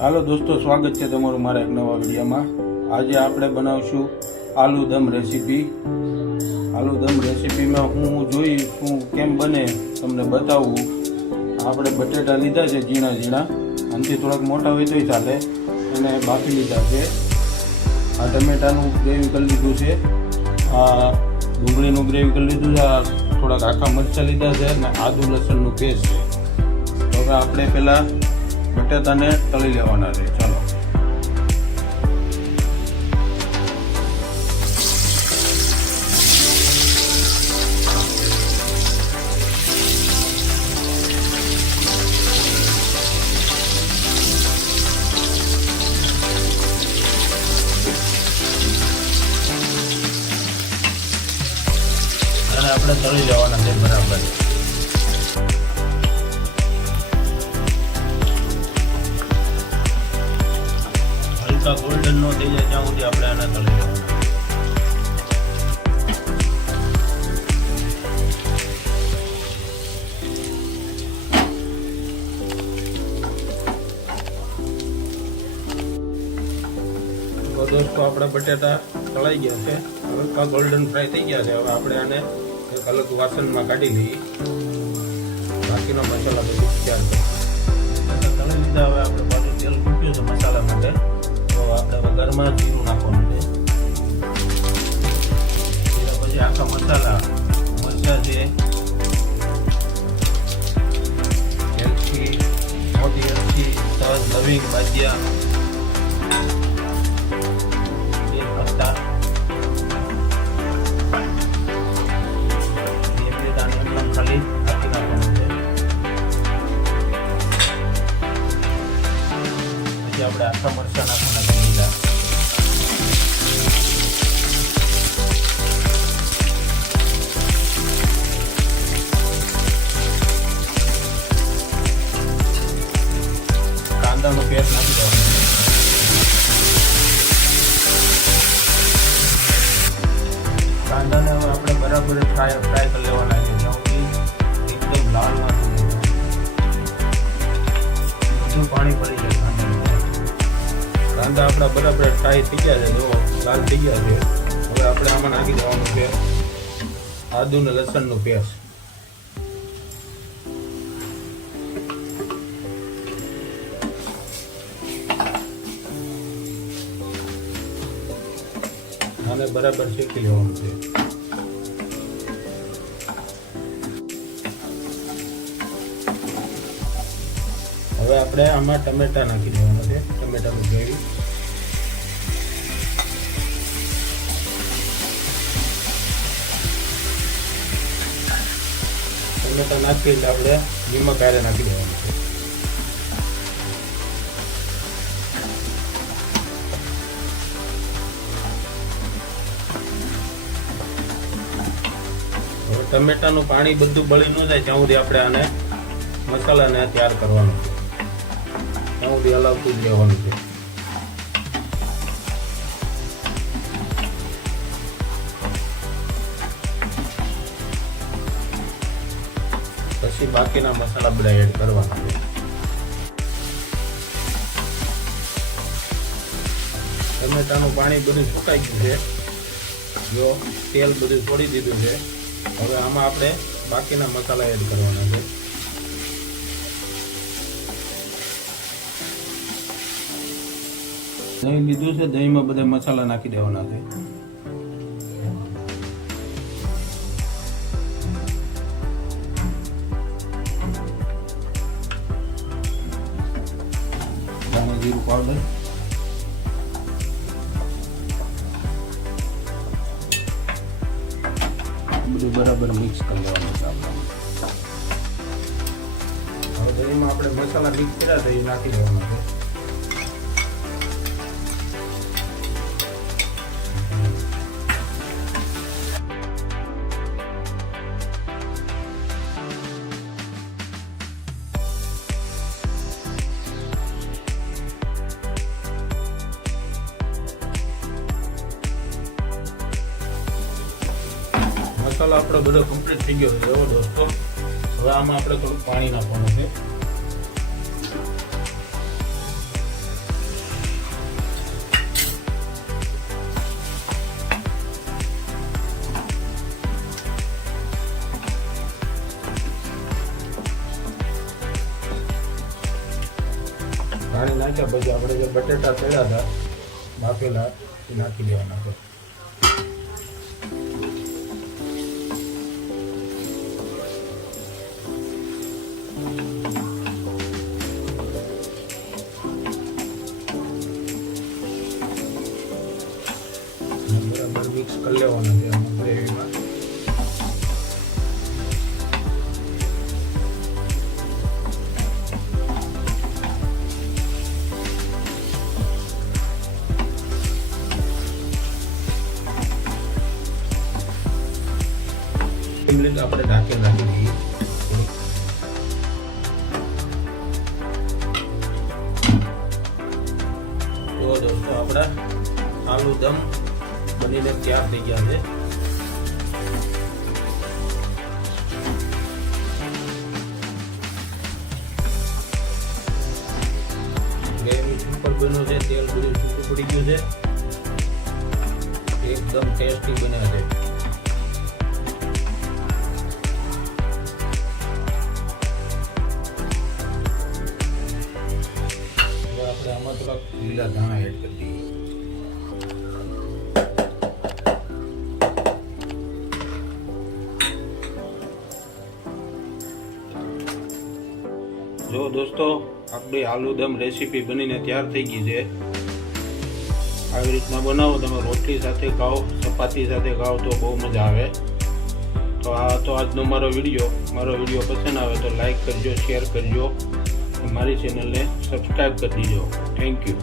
હાલો દોસ્તો, સ્વાગત છે તમારું મારા એક નવા વિડીયોમાં। આજે આપણે બનાવશું આલુ દમ રેસીપી। આલુ દમ રેસીપીમાં હું જોઈ હું કેમ બને તમને બતાવું। આપણે બટેટા લીધા છે ઝીણા ઝીણા, આનાથી થોડાક મોટા હોય તોય ચાલે, અને બાફી લીધા છે। આ ટમેટાનું ગ્રેવી કરી લીધું છે, આ ડુંગળીનું ગ્રેવી કરી લીધું છે, આ થોડાક આખા મરચાં લીધા છે અને આદુ લસણનું પેસ્ટ છે। તો હવે આપણે પહેલાં બટેટાને તળી લેવાના છે। ચાલો અને આપણે તળી લેવાના છે બરાબર। ગોલ્ડન નો થઈ જાય ત્યાં સુધી આપણે આને તળી લેવાના। તો દોસ્તો આપણા બટેટા તળાઈ ગયા છે, હલકા ગોલ્ડન ફ્રાય થઈ ગયા છે। હવે આપણે આને એક અલગ વાસણમાં કાઢી લઈએ, બાકીનો મસાલા બધું તૈયાર કરીએ। તળી લીધા, હવે આપણે પાછું તેલ મૂક્યું છે મસાલા માટે। આપણે વઘારમાં જીરું નાખવાનું છે, એના પછી આખા મસાલા મરચાં છે, એલચી, મોટી એલચી, તજ, લવિંગ, બાજિયા, બે પત્તા, બે દાણે એમને ખાલી નાખી નાખવાનું છે। પછી આપણે આખા મરચાં નાખવાના છે લીલા, કાંદાનો પેસ્ટ નાખી દેવાનો। કાંદાને હવે આપણે બરાબર ફ્રાય કરી લેવાના છે, જ્યાં સુધી એકદમ લાલ ના થાય, બધું પાણી પડી જાય કાંદામાં। કાંદા આપણા બરાબર ફ્રાય થઈ ગયા છે, જો લાલ થઈ ગયા છે। હવે આપણે આમાં નાખી દેવાનું છે આદુ ને લસણનું પેસ્ટ। આને બરાબર શેકી લેવાનું છે। હવે આપણે આમાં ટમેટા નાખી દેવાના છે, ટમેટાનું ગ્રેવી। ટમેટા નાખી એટલે આપણે નિમક આરે નાખી દેવાનું છે। હવે ટમેટાનું પાણી બધું બળી ન જાય ત્યાં સુધી આપણે આને મસાલાને તૈયાર કરવાનું છે, ત્યાં સુધી હલાવતું જ રહેવાનું છે। પછી બાકીના મસાલા બધા એડ કરવાના છે। ટમેટાનું પાણી બધું સુકાઈ ગયું છે, જો તેલ બધું છોડી દીધું છે। હવે આમાં આપણે બાકીના મસાલા એડ કરવાના છે। દહીં લીધું છે, દહીંમાં બધા મસાલા નાખી દેવાના છે। દાણા જીરું પાવડર, બધું બરાબર મિક્સ કરી લેવાનું છે આપણે। હવે દહીંમાં આપણે મસાલા મિક્સ કર્યા છે એ નાખી દેવાના છે। મસાલો આપણો બધો કમ્પ્લીટ થઈ ગયો છે દોસ્તો। હવે આમાં આપણે થોડું પાણી નાખવાનું છે। પાણી નાખ્યા પછી આપણે જે બટેટા તળ્યા હતા બાફેલા એ નાખી દેવાના છે. બરાબર મિક્સ કરી લેવાના છે આમાં ગ્રેવીમાં. મિનિટ આપણે ઢાંકીને રાખી દઈએ. તો દોસ્તો આપણા આલુ દમ બનીને તૈયાર થઈ ગયા છે. ગ્રેવી સુપર બન્યું છે, તેલ બધું છૂટું પડી ગયું છે, એકદમ ટેસ્ટી બન્યા છે. આપણે આમાં થોડાક લીલા ધાણા એડ કરી દઈએ. જો દોસ્તો આપણી આલુ દમ રેસીપી બનીને તૈયાર થઈ ગઈ છે. આવી રીતના બનાવો તમે, રોટલી સાથે ખાઓ, ચપાતી સાથે ખાઓ તો બહુ મજા આવે. તો આ તો આજનો મારો વિડીયો પસંદ આવે તો લાઈક કરજો, શેર કરજો, મારી ચેનલને સબસ્ક્રાઈબ કરી દીજો. Thank you.